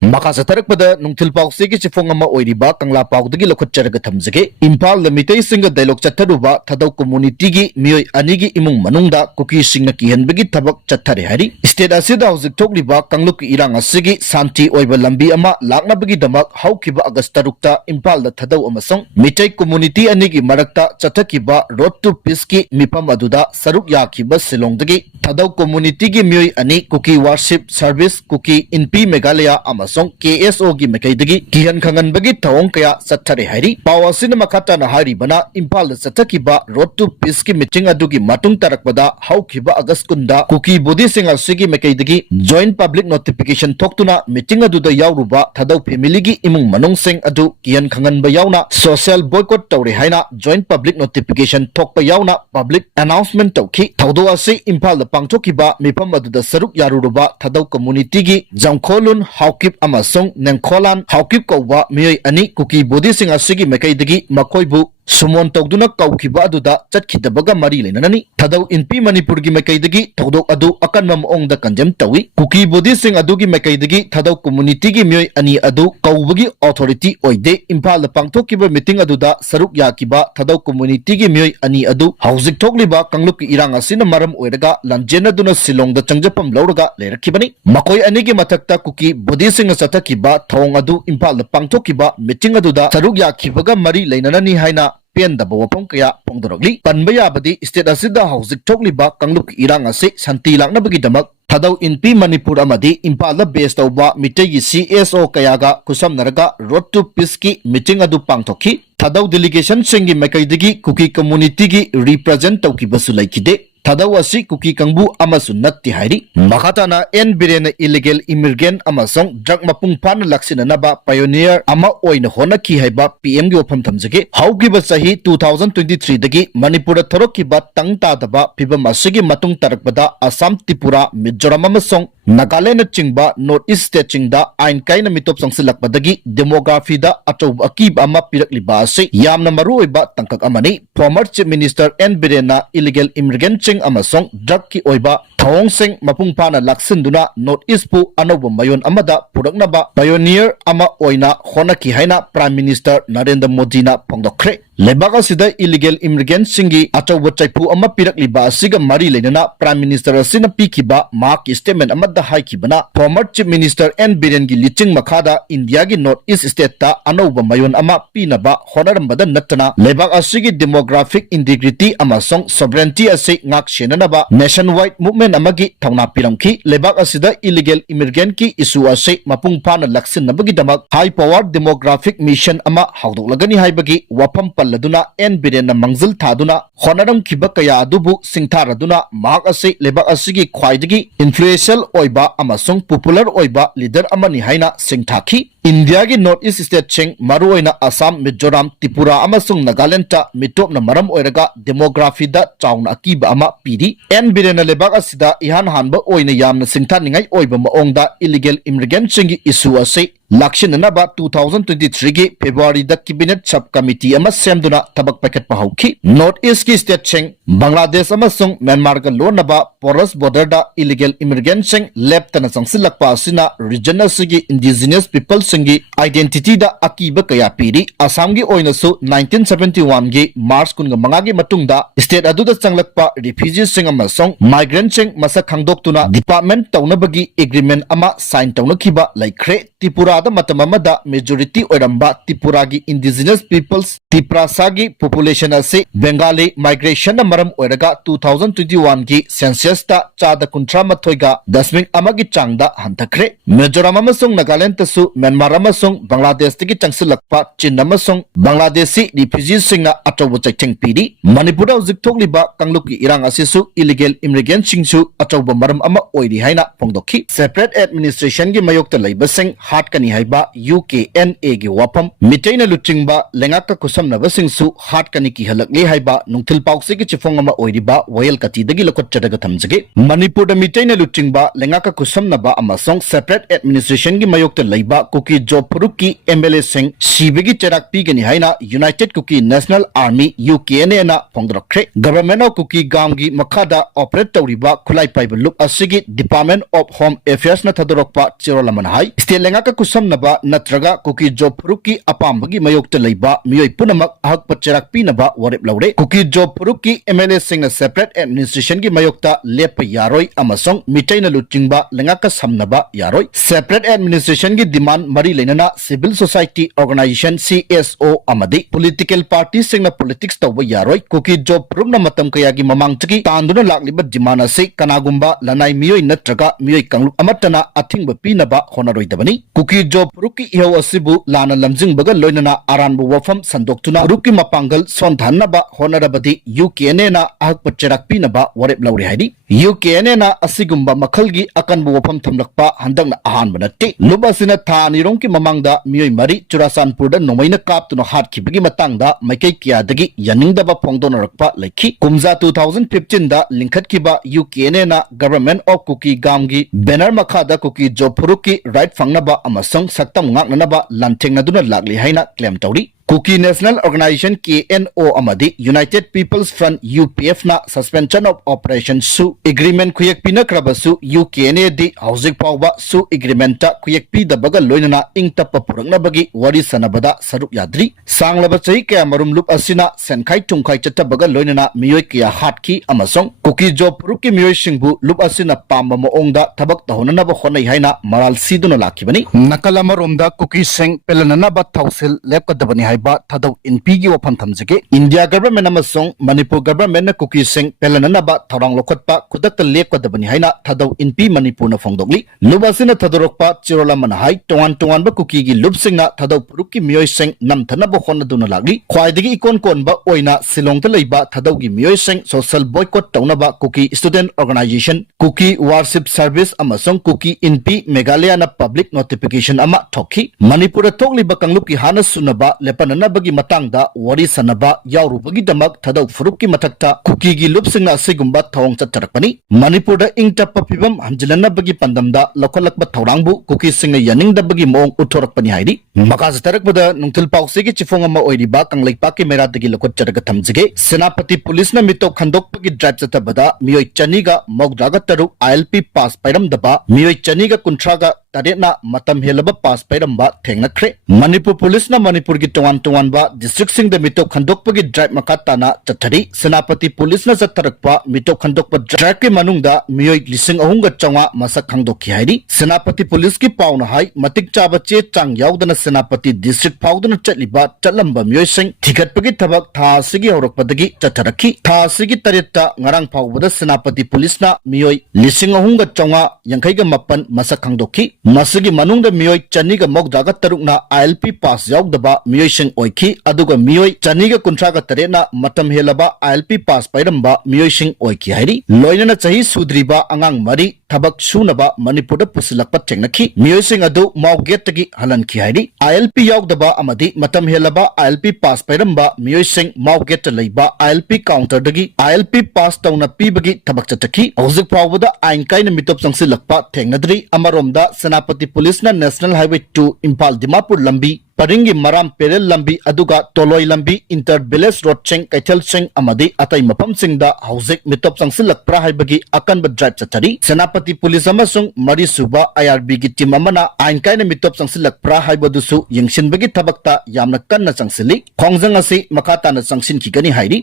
Maka Satarpada Nungtil Pau Siki Chifongama Oiriba, Kangla Pau the Gilokucharaga Tamzake, Impal the Mite Singer Dialog Chataruba, Tado Community, Mio Anigi Imung Manunda, Cookie Singaki and Bigi Tabak Chatari Hari, State Asida was the Togliba, Kangluk Iranga Sigi, Santi Oiba Lambi Ama, Lagna Bigi Damak, How Kiba Agastarukta, Impal the Tado Amasong, Mite Community Anigi Marakta, Chatakiba, Road to Piski, Mipamaduda, Saruk Yakiba Silongdagi, Tado Community Mio Ani, Cookie Worship Service, Cookie in P Megalea Amas. KSO gi mekaidagi kihan khangan bagi thawong kaya sathare hari pawasin makata na hari bana impal sathakiba road to peace ki meeting adugi matung tarakpada haukhiba august kunda kuki bodi singa sigi mekaidagi joint public notification thoktuna meeting aduda yawruba thadau family gi imung manung sing adu kihan khangan ba yawna social boycott tawre haina joint public notification thokpa yawna public announcement tawki thawdo ase impal da pangthokiba mipam aduda saruk yaruruba thadau community gi jamkholun haukip Amasong Nangkolan Haukip Kauba Miyai Ani Kuki Bodi Sing Asigi Mekaidagi Makoibu Sumon Togduna Kaukiba Aduda Chatkitabaga Mari Lenani Tadau in P Manipurgi Mekaidagi Togdok Adu Akan Mamong da Kanjam Tawi Kuki Bodi Sing Adugi Mekaidagi Tadau Community gi Miyai Ani Adu Kaubagi Authority Oide Impal Pangtokiba Meeting Aduda Saruk Yakiba Tadau Community gi Miyai Ani Adu Hauzik Togliba Kangluk Irang Asina Maram Oedaga Lanjena Duna Silong da Changjapam Lauraga Lerakibani Makoi Anigi Matakta Kuki Bodi Sing Satakiba Thawong Adu Impal Pangtokiba Meeting Aduda Saruk Yakibaga Mari Lenani Haina Pen the Bopong Kaya Pongdorogli, Panbaya Badi, State Asida House, Togliba, Kangluk Irang Ase, Santi Langnabagidamak, Tadau in P Manipur Amadi, Impala based over Mitegi CSO Kayaga, Kusam Naraga, Road to Piski, Meeting Adu Pangtoki, Tadau delegation Singi Mekaidigi, Cookie Community gi represent Toki Basulaikide. Tadawasi Kuki Kangbu Amasun Natti Hari Makatana N Birena illegal immigrant Amasong Drug Mapung Pan Laksina Naba Pioneer Ama Oina Honaki Haiba PM Gopam Tamzake How give us Sahi 2023 Dagi Manipura Torokiba Tang Tadaba Piba Masigi Matung Tarakbada Assam Tipura Mizoram Amasong Nagaland Chingba North East State Chingda Ain Kaina Mitop Sangsilak Badagi Demography da Atob Akib Ama Pirakli Base Yamna Maruiba Tangkak Amani Former Chief Minister N Birena illegal immigrant Amasong drug ki oiba thawong sing mapung pana laksinduna North East pu anoba mayon amada puraknaba pioneer ama oina honaki haina Prime Minister Narendra Modi na pongdokre Lebaga sida illegal immigrant singi achawa chaipu ama pirakliba asiga mari lenana Prime Minister asina pikiba mark statement amada haikibana former Chief Minister N Biren gi liching makhada India gi North East state ta anoba mayon ama pinaba honarambada natana lebak asigi demographic integrity amasong sovereignty ase Shenanaba nationwide movement amagi thawna piramki lebak asida illegal immigrant ki issue ase mapung pana laksin nabagi damak high power demographic mission ama hawdoklagani haibagi wafam palladuna N Birena mangzil thaduna honaram kiba kaya adubu singtharaduna mahak ase lebak asigi khwaidagi influential oiba amasung popular oiba leader amani haina singthaki India gi North East state cheng maruoina Assam Mizoram Tripura amasung Nagaland ta mitop na maram oiraga demography da chauna akiba ama pidi N Birena lebak asida ihan hanba oina yamna singthaningai oiba maongda illegal immigrant singi issue ase Lakshinanaba 2023 gi February da cabinet subcommittee ama semduna tabak paket pahauki North East ki state cheng Bangladesh amasung Myanmar ga lonaba porous border da illegal immigrant sing leptana sangsilakpa asina region asigi indigenous people singi identity da akiba kaya piri Assam gi oina su 1971 gi March kunga mangagi matungda state aduda changlakpa refugees sing amasung migrant sing masak khangdoktuna department tawnabagi agreement ama sign tawnakiba laikre Tripura da matamamada majority oiramba Tripura gi indigenous peoples Tiprasa gi population ase Bengali migration na maram oiraga 2021 gi census ta chada kuntra mathoiga dasming amagi changda hantakre Mizoram amasung Nagaland tasu Myanmar amasung Bangladesh tigi changsilakpa Chin amasung Bangladeshi refugees singa achawa chaitheng pidi Manipura hujik thokliba Kangluk irang asisu illegal immigrant singsu achawa maram ama oiri haina pongdokhi separate administration gi mayokta laiba sing hat kani haiba UKNA gi wapam mitaina luchingba lengaka kusamnaba singsu hat kani ki halakle haiba nungthil paukse gi chifongama oiriba wayal kati dagi lokot chadaga thamjage Manipur da mitaina luchingba lengaka kusamnaba amasong separate administration gi mayokta laiba Kuki job purukki MLA sing sibigi cherak pi gani haina United Kuki National Army UKNA na pongdrakre government of Kuki gamgi makhada operate tawriba khulai paiba look asigi Department of Home Affairs na thadorokpa chirolaman hai state लेंगाका कुसमनबा नत्रगा कुकी जॉब फुरुक की अपाम्बगी मयोक्ता लेबा मियोय पुनमक अहक चेराक पीनबा वरेप लौरे cookie जॉब फुरुक की एमएलए सिंह सेपरेट एडमिनिस्ट्रेशन की मयोक्ता लेप यारोय अमसोंग मिटैना लुचिंगबा लेंगाका समनबा यारोय सेपरेट एडमिनिस्ट्रेशन की डिमांड मरी लेनना सिविल सोसाइटी ऑर्गेनाइजेशन CSO अमदी पॉलिटिकल पार्टी सिंगना पॉलिटिक्स तौबा यारोय कुकी जॉब फुरुकना मतम कयागी ममांगतगी तांदुना लाक्लिबा डिमांड असे कनागुंबा लनाई मियोय नत्रगा मियोय कांगलुप अमतना अथिंगबा पीनबा होनारोइदबनी कुकी जॉब फुरुक की इहो असिबु लाना लमजिंगबगा लोइनना आरानबु वफम संदोक्तुना फुरुक की मपांगल सोनधानबा होनरबदी UKNA ना अहक चेराक पीनबा वरेप लौरे हाइदी UKNA ना असिगुंबा मखलगी अकनबु वफम थमलकपा हंदंगना अहानबा नत्ते लुबसिना था निरों की ममांगदा मियोय मरी चुरासानपुरदा नोमैना कापतुना हाटखिबगी मतांगदा मैकै कियादगी यानिंगदबा फोंदोनरकपा लेखि कुमजा 2015 दा लिंखतखिबा UKNA ना गवर्नमेंट ऑफ कुकी गामगी बैनर मखादा कुकी जॉब फुरुक की राइट फंगनबा अमसंग सक्तम ngaknanaba lanthengnaduna lakli haina claim tawri Kuki national organization KNO अमदी यूनाइटेड पीपल्स फ्रंट UPF ना सस्पेंशन ऑफ ऑपरेशन सु एग्रीमेंट खुयक पिनक्रबसु UKNA दी हौजिक फावबा सु एग्रीमेंट ता खुयक पिदबगा लोइनना इंगतप पुरंगनबगी वरी सनबदा सरुक याद्री सांगलब चही के मरुम लुप असिना सेनखाई तुंखाई चतबगा लोइनना मियोय किया हाटकी अमसोंग कुकी जॉब फुरुक की मियोय सिंगबु लुप असिना पाम्बा मोंगदा थबक तहोननब होनै हाइना मराल सीदुना लाखिबनी नकल अमरोमदा कुकी सिंग पेलननब थौसिल लेपकदबनी थदौ इनपी की वफम थमजगे इंडिया गवर्नमेंट अमसोंग मणिपुर गवर्नमेंट न कुकी सिंग पेलननबा थौरांग लोखटपा खुदक लेपकदबनी हाइना थदौ इनपी मणिपुर न फोंदोगली लुबसिना थदरोकपा चिरोलमन हाइ टोंगान टोंगानबा कुकी की लुबसिंगना थदौ पुरुक की मियोय सिंग नमथनब होनदुना लागली ख्वाइदगी इकोन कोनबा ओइना सिलोंगता लेबा थदौ की मियोय सिंग सोशल बॉयकॉट तौनबा Kuki student organization Kuki worship service अमसोंग कुकी इनपी मेघालय न पब्लिक नोटिफिकेशन अमा थोखी मणिपुर थोकलिबा कंगलुप की हाना सुनबा लेपननबगी मतंगदा वरी सनबा यारुबगी दमक थदौ फुरुक की मथक्ता कुकी की लुपसिंगना सिगुंबा थौंग चतरकपनी मणिपुर इंगटप फिबम हमजिलनबगी पंदमदा लखलकबा थौरांगबु कुकी सिंगना यानिंगदबगी मोंग उथोरकपनी हाइदी मकाज तरकबदा नुंगथिल पाउसे की चिफोंग अमा ओइरिबा कंगलेपा के मेरादगी लखत चरग थमजगे सेनापति पुलिस न मितो खंदोकपगी ड्राइव चतबदा मियोय चनीगा मौगदागा तरुक ILP पास पैरमदबा मियोय चनीगा कुंथ्रागा तरेना मतम हेलब पास पैरमबा थेंगनख्रे मणिपुर पुलिस न मणिपुर की तोवान तोवानबा district Singh the Mito खंदोकपगी drive मकाताना चथरी Senapati police न चथरकपा मितो खंदोकपा ड्राइव के मनुंगदा मियोय लिसिंग अहुंगा चौंगा मसक खंदोखि हाइदी सेनापति पुलिस की पाउन हाइ मतिक चाबा चे चांग याउदना सेनापति डिस्ट्रिक्ट फाउदना चटलिबा चटलंबा मियोय सिंह थिखतपगी थबक था सिगी हौरकपदगी चथरखी था सिगी तरेता ngarang फाउबदा सेनापति पुलिस न मियोय लिसिंग अहुंगा चौंगा यंखैगा मपन मसक खंदोखि मसगी मनुंगदा मियोय चनीगा मौगदागा तरुकना ILP पास याउदबा मियोय सिंह ओइखी अदुगा मियोय चनीगा कुंथ्रागा तरेना मतम हेलबा ILP पास पैरमबा मियोय सिंह ओइखी हाइरी लोइनना चही सुद्रीबा अंगांग मरी थबक सुनबा मणिपुर पुसिलकपा थेंगनखी मियोय सिंह अदु मौगेतगी हलनखी हाइरी ILP याउदबा अमदी मतम हेलबा ILP पास पैरमबा मियोय सिंह मौगेत लैबा ILP काउंटरदगी ILP पास तौना पीबगी थबक चतखी हौजिक फावबदा आइन काइन मितोप संसिलकपा थेंगनद्री अमरोमदा सेनापति पुलिस न नेशनल हाईवे 2 इम्फाल दिमापुर लंबी परिंगी मराम पेरेल लंबी अदुगा तोलोई लंबी इंटर विलेज रोड चिंग कैथल सिंह अमदी अतई मफम सिंगदा हौजिक मितोप संसिलकप्रा हाइबगी अकनब ड्राइव चथरी सेनापति पुलिस अमसुंग मरी सुबा IRB की टीम अमना आइन काइन मितोप संसिलकप्रा हाइबदुसु यंगसिनबगी थबकता यामना कन्ना संसिली खोंगजंग असी मखाताना संसिनखिगनी हाइरी